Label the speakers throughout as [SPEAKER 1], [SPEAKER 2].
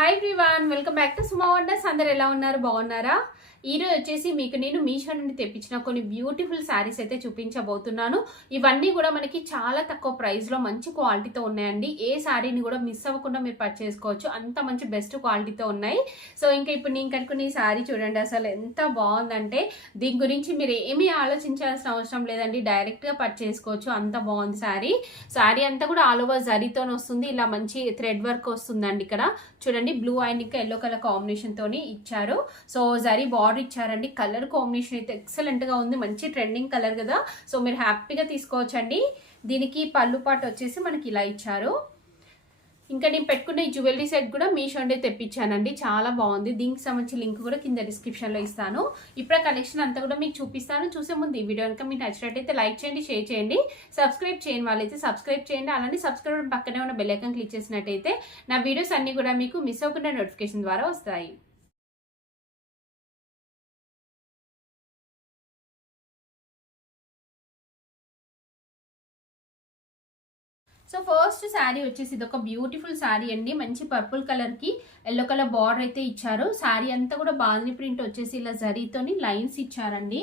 [SPEAKER 1] Hi everyone welcome back to Suma wonders అందరు ఎలా ఉన్నారు? బాగున్నారా? ఈరోజు వచ్చేసి మీకు నేను మీషో నుండి తెప్పించిన కొన్ని బ్యూటిఫుల్ శారీస్ అయితే చూపించబోతున్నాను. ఇవన్నీ కూడా మనకి చాలా తక్కువ ప్రైస్లో మంచి క్వాలిటీతో ఉన్నాయండి. ఏ శారీని కూడా మిస్ అవ్వకుండా మీరు పర్చేసుకోవచ్చు చేసుకోవచ్చు. అంత మంచి బెస్ట్ క్వాలిటీతో ఉన్నాయి. సో ఇంకా ఇప్పుడు నేను కనుక్కున్న ఈ శారీ చూడండి అసలు ఎంత బాగుందంటే దీని గురించి మీరు ఏమీ ఆలోచించాల్సిన అవసరం లేదండి. డైరెక్ట్గా పర్చేసుకోవచ్చు చేసుకోవచ్చు. అంత బాగుంది శారీ శారీ అంతా కూడా ఆల్ ఓవర్ జరీతో వస్తుంది. ఇలా మంచి థ్రెడ్ వర్క్ వస్తుందండి ఇక్కడ. చూడండి బ్లూ అండ్ ఇంకా ఎల్లో కలర్ కాంబినేషన్తో ఇచ్చారు. సో జరీ బార్డర్ ఇచ్చారండి. కలర్ కాంబినేషన్ అయితే ఎక్సలెంట్గా ఉంది. మంచి ట్రెండింగ్ కలర్ కదా. సో మీరు హ్యాపీగా తీసుకోవచ్చండి. దీనికి పళ్ళు పాటు వచ్చేసి మనకి ఇలా ఇచ్చారు. ఇంకా నేను పెట్టుకున్న ఈ జ్యువెలరీ సెట్ కూడా మీషో నుండి తెప్పించానండి. చాలా బాగుంది. దీనికి సంబంధించి లింక్ కూడా కింద డిస్క్రిప్షన్లో ఇస్తాను. ఇప్పుడు కలెక్షన్ అంతా కూడా మీకు చూపిస్తాను. చూసే ముందు ఈ వీడియో కనుక మీకు నచ్చినట్టయితే లైక్ చేయండి షేర్ చేయండి. సబ్స్క్రైబ్ చేయని వాళ్ళైతే సబ్స్క్రైబ్ చేయండి. అలానే సబ్స్క్రైబ్ పక్కనే ఉన్న బెల్లైకన్ క్లిక్ చేసినట్టయితే నా వీడియోస్ అన్నీ కూడా మీకు మిస్ అవ్వకుండా నోటిఫికేషన్ ద్వారా వస్తాయి. సో ఫస్ట్ శారీ వచ్చేసి ఇది ఒక బ్యూటిఫుల్ శారీ అండి. మంచి పర్పుల్ కలర్కి ఎల్లో కలర్ బార్డర్ అయితే ఇచ్చారు. శారీ అంతా కూడా బాల్ని ప్రింట్ వచ్చేసి ఇలా జరీతోని లైన్స్ ఇచ్చారండి.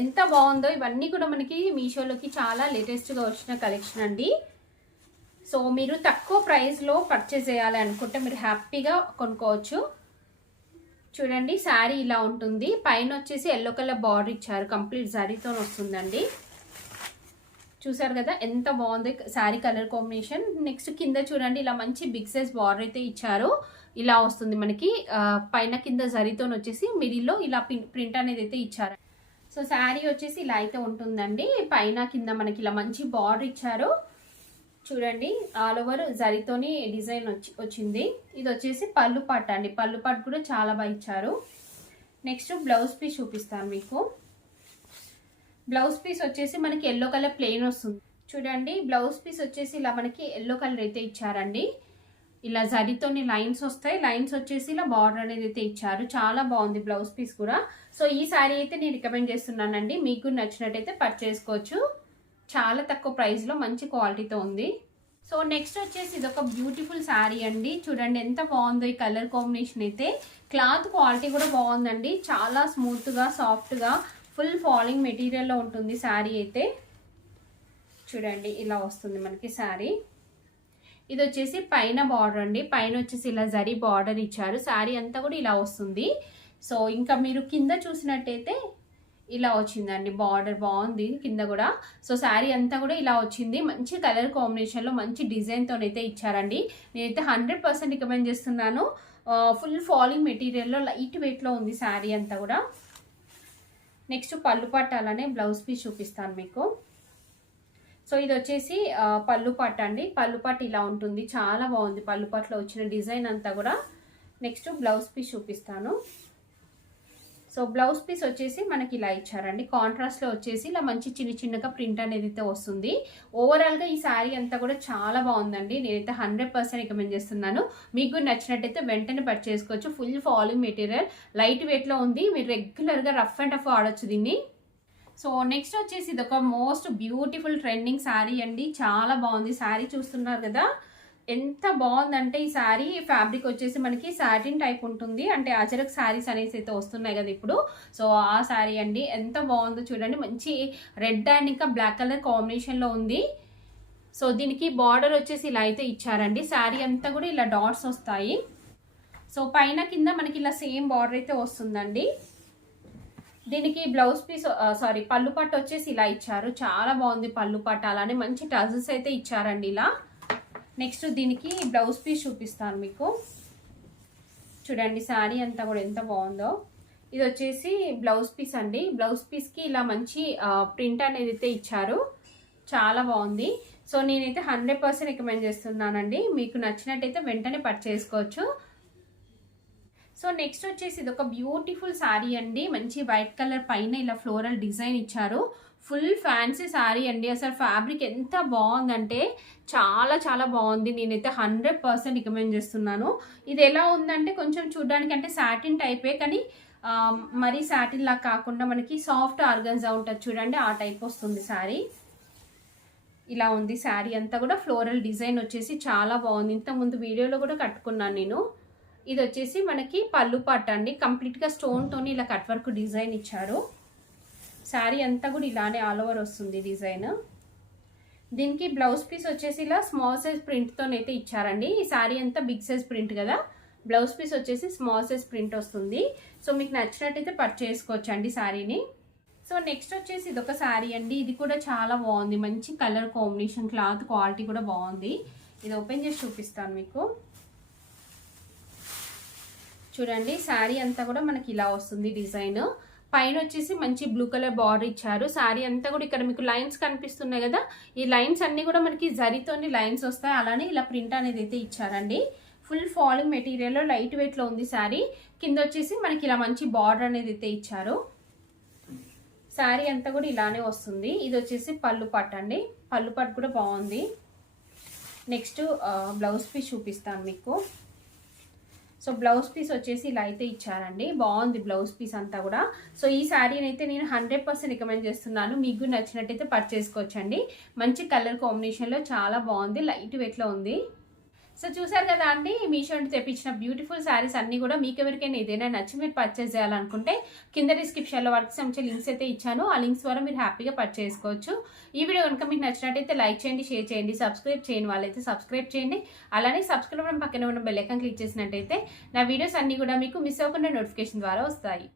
[SPEAKER 1] ఎంత బాగుందో ఇవన్నీ కూడా మనకి మీషోలోకి చాలా లేటెస్ట్గా వచ్చిన కలెక్షన్ అండి. సో మీరు తక్కువ ప్రైస్లో పర్చేస్ చేయాలి అనుకుంటే మీరు హ్యాపీగా కొనుక్కోవచ్చు. చూడండి శారీ ఇలా ఉంటుంది. పైన వచ్చేసి ఎల్లో కలర్ బార్డర్ ఇచ్చారు. కంప్లీట్ జరీతో వస్తుందండి. చూసారు కదా ఎంత బాగుంది శారీ కలర్ కాంబినేషన్. నెక్స్ట్ కింద చూడండి ఇలా మంచి బిగ్ సైజ్ బార్డర్ అయితే ఇచ్చారు. ఇలా వస్తుంది మనకి. పైన కింద జరీతో వచ్చేసి మిడిల్లో ఇలా ప్రింట్ అనేది అయితే ఇచ్చారు. సో శారీ వచ్చేసి ఇలా అయితే ఉంటుందండి. పైన కింద మనకి ఇలా మంచి బార్డర్ ఇచ్చారు. చూడండి ఆల్ ఓవర్ జరీతోని డిజైన్ వచ్చి వచ్చింది. ఇది వచ్చేసి పళ్ళు పాట అండి. పళ్ళు పాట కూడా చాలా బాగా ఇచ్చారు. నెక్స్ట్ బ్లౌజ్ పీస్ చూపిస్తాను మీకు. బ్లౌజ్ పీస్ వచ్చేసి మనకి ఎల్లో కలర్ ప్లెయిన్ వస్తుంది. చూడండి బ్లౌజ్ పీస్ వచ్చేసి ఇలా మనకి ఎల్లో కలర్ అయితే ఇచ్చారండి. ఇలా జరితోని లైన్స్ వస్తాయి. లైన్స్ వచ్చేసి ఇలా బార్డర్ అనేది అయితే ఇచ్చారు. చాలా బాగుంది బ్లౌజ్ పీస్ కూడా. సో ఈ శారీ అయితే నేను రికమెండ్ చేస్తున్నానండి. మీకు నచ్చినట్టయితే పర్చేసుకోవచ్చు. చాలా తక్కువ ప్రైస్లో మంచి క్వాలిటీతో ఉంది. సో నెక్స్ట్ వచ్చేసి ఇది ఒక బ్యూటిఫుల్ శారీ అండి. చూడండి ఎంత బాగుందో ఈ కలర్ కాంబినేషన్ అయితే. క్లాత్ క్వాలిటీ కూడా బాగుందండి. చాలా స్మూత్గా సాఫ్ట్గా ఫుల్ ఫాలింగ్ మెటీరియల్లో ఉంటుంది శారీ అయితే. చూడండి ఇలా వస్తుంది మనకి శారీ. ఇది వచ్చేసి పైన బార్డర్ అండి. పైన వచ్చేసి ఇలా జరీ బార్డర్ ఇచ్చారు. శారీ అంతా కూడా ఇలా వస్తుంది. సో ఇంకా మీరు కింద చూసినట్టయితే ఇలా వచ్చిందండి. బార్డర్ బాగుంది కింద కూడా. సో శారీ అంతా కూడా ఇలా వచ్చింది. మంచి కలర్ కాంబినేషన్లో మంచి డిజైన్తో అయితే ఇచ్చారండి. నేనైతే హండ్రెడ్ పర్సెంట్ రికమెండ్ చేస్తున్నాను. ఫుల్ ఫాలింగ్ మెటీరియల్లో లైట్ వెయిట్లో ఉంది శారీ అంతా కూడా. నెక్స్ట్ పళ్ళు పట్ట అలానే బ్లౌజ్ పీస్ చూపిస్తాను మీకు. సో ఇది వచ్చేసి పళ్ళు పట్ట అండి. పళ్ళు పట్టు ఇలా ఉంటుంది. చాలా బాగుంది. పళ్ళు పట్టులో వచ్చిన డిజైన్ అంతా కూడా. నెక్స్ట్ బ్లౌజ్ పీస్ చూపిస్తాను. సో బ్లౌజ్ పీస్ వచ్చేసి మనకి ఇలా ఇచ్చారండి. కాంట్రాస్ట్లో వచ్చేసి ఇలా మంచి చిన్న చిన్నగా ప్రింట్ అనేది అయితే వస్తుంది. ఓవరాల్గా ఈ శారీ అంతా కూడా చాలా బాగుందండి. నేనైతే హండ్రెడ్ పర్సెంట్ రికమెండ్ చేస్తున్నాను. మీకు నచ్చినట్టయితే వెంటనే పర్చేసుకోవచ్చు ఫుల్ ఫాలింగ్ మెటీరియల్ లైట్ వెయిట్లో ఉంది. మీరు రెగ్యులర్గా రఫ్ అండ్ టఫ్ ఆడొచ్చు దీన్ని. సో నెక్స్ట్ వచ్చేసి ఇది ఒక మోస్ట్ బ్యూటిఫుల్ ట్రెండింగ్ శారీ అండి. చాలా బాగుంది. శారీ చూస్తున్నారు కదా? ఎంత బాగుందంటే ఈ శారీ ఫ్యాబ్రిక్ వచ్చేసి మనకి సాటిన్ టైప్ ఉంటుంది. అంటే అజరక్ శారీస్ అనేసి అయితే వస్తున్నాయి కదా ఇప్పుడు. సో ఆ శారీ అండి ఎంత బాగుందో చూడండి. మంచి రెడ్ అండ్ ఇంకా బ్లాక్ కలర్ కాంబినేషన్లో ఉంది. సో దీనికి బార్డర్ వచ్చేసి ఇలా అయితే ఇచ్చారండి. శారీ అంతా కూడా ఇలా డాట్స్ వస్తాయి. సో పైన కింద మనకి ఇలా సేమ్ బార్డర్ అయితే వస్తుందండి. దీనికి బ్లౌజ్ పీస్ సారీ పళ్ళు పట్టు వచ్చేసి ఇలా ఇచ్చారు. చాలా బాగుంది పళ్ళు పట్టు. అలానే మంచి టజల్స్ అయితే ఇచ్చారండి ఇలా. నెక్స్ట్ దీనికి బ్లౌజ్ పీస్ చూపిస్తాను మీకు. చూడండి శారీ అంతా కూడా ఎంత బాగుందో. ఇది వచ్చేసి బ్లౌజ్ పీస్ అండి. బ్లౌజ్ పీస్కి ఇలా మంచి ప్రింట్ అనేది అయితే ఇచ్చారు. చాలా బాగుంది. సో నేనైతే హండ్రెడ్ పర్సెంట్ రికమెండ్ చేస్తున్నానండి. మీకు నచ్చినట్టయితే వెంటనే పర్చేసుకోవచ్చు సో నెక్స్ట్ వచ్చేసి ఇది ఒక బ్యూటిఫుల్ శారీ అండి. మంచి వైట్ కలర్ పైన ఇలా ఫ్లోరల్ డిజైన్ ఇచ్చారు. ఫుల్ ఫ్యాన్సీ శారీ అండి. అసలు ఫ్యాబ్రిక్ ఎంత బాగుందంటే చాలా చాలా బాగుంది. నేనైతే హండ్రెడ్ పర్సెంట్ రికమెండ్ చేస్తున్నాను. ఇది ఎలా ఉందంటే కొంచెం చూడడానికి అంటే సాటిన్ టైపే కానీ మరీ సాటిన్ లా కాకుండా మనకి సాఫ్ట్ ఆర్గన్జా ఉంటుంది చూడండి ఆ టైప్ వస్తుంది శారీ. ఇలా ఉంది శారీ అంతా కూడా. ఫ్లోరల్ డిజైన్ వచ్చేసి చాలా బాగుంది. ఇంతకుముందు వీడియోలో కూడా కట్టుకున్నాను నేను. ఇది వచ్చేసి మనకి పళ్ళు పట్టు అండి. కంప్లీట్గా స్టోన్తోని ఇలా కట్ వర్క్ డిజైన్ ఇచ్చారు. శారీ అంతా కూడా ఇలానే ఆల్ ఓవర్ వస్తుంది డిజైన్ దీనికి బ్లౌజ్ పీస్ వచ్చేసి ఇలా స్మాల్ సైజ్ ప్రింట్తోనైతే ఇచ్చారండి. ఈ శారీ అంతా బిగ్ సైజ్ ప్రింట్ కదా. బ్లౌజ్ పీస్ వచ్చేసి స్మాల్ సైజ్ ప్రింట్ వస్తుంది. సో మీకు నచ్చినట్టయితే పర్చేసుకోవచ్చు అండి శారీని. సో నెక్స్ట్ వచ్చేసి ఇది ఒక శారీ అండి. ఇది కూడా చాలా బాగుంది. మంచి కలర్ కాంబినేషన్ క్లాత్ క్వాలిటీ కూడా బాగుంది. ఇది ఓపెన్ చేసి చూపిస్తాను మీకు. చూడండి శారీ అంతా కూడా మనకి ఇలా వస్తుంది డిజైన్ పైన వచ్చేసి మంచి బ్లూ కలర్ బార్డర్ ఇచ్చారు. శారీ అంతా కూడా ఇక్కడ మీకు లైన్స్ కనిపిస్తున్నాయి కదా. ఈ లైన్స్ అన్నీ కూడా మనకి జరీతోని లైన్స్ వస్తాయి. అలానే ఇలా ప్రింట్ అనేది అయితే ఇచ్చారండి. ఫుల్ ఫాలింగ్ మెటీరియల్ లైట్ వెయిట్లో ఉంది శారీ కింద వచ్చేసి మనకి ఇలా మంచి బార్డర్ అనేది అయితే ఇచ్చారు. శారీ అంతా కూడా ఇలానే వస్తుంది. ఇది వచ్చేసి పళ్ళు పట్ అండి. పళ్ళు పట్టు కూడా బాగుంది. నెక్స్ట్ బ్లౌజ్ పీస్ చూపిస్తాను మీకు. సో బ్లౌజ్ పీస్ వచ్చేసి ఇలా అయితే ఇచ్చారండి. బాగుంది బ్లౌజ్ పీస్ అంతా కూడా. సో ఈ శారీని అయితే నేను హండ్రెడ్ పర్సెంట్ రికమెండ్ చేస్తున్నాను. మీకు నచ్చినట్టయితే పర్చేసుకోవచ్చండి మంచి కలర్ కాంబినేషన్లో చాలా బాగుంది. లైట్ వెయిట్లో ఉంది. సో చూసారు కదా అండి మీషో నుండి తెప్పించిన బ్యూటిఫుల్ శారీస్ అన్నీ కూడా మీకు ఎవరికైనా ఏదైనా నచ్చి మీరు పర్చేస్ చేయాలనుకుంటే కింద డిస్క్రిప్షన్లో వర్క్ సంబంధించిన లింక్స్ అయితే ఇచ్చాను. ఆ లింక్స్ ద్వారా మీరు హ్యాపీగా పర్చేస్ చేసుకోవచ్చు. ఈ వీడియో కనుక మీకు నచ్చినట్టయితే లైక్ చేయండి షేర్ చేయండి సబ్స్క్రైబ్ చేయని వాళ్ళైతే సబ్స్క్రైబ్ చేయండి. అలానే సబ్స్క్రైబ్ పక్కన ఉన్న బెల్ క్లిక్ చేసినట్టయితే నా వీడియోస్ అన్నీ కూడా మీకు మిస్ అవ్వకుండా నోటిఫికేషన్ ద్వారా వస్తాయి.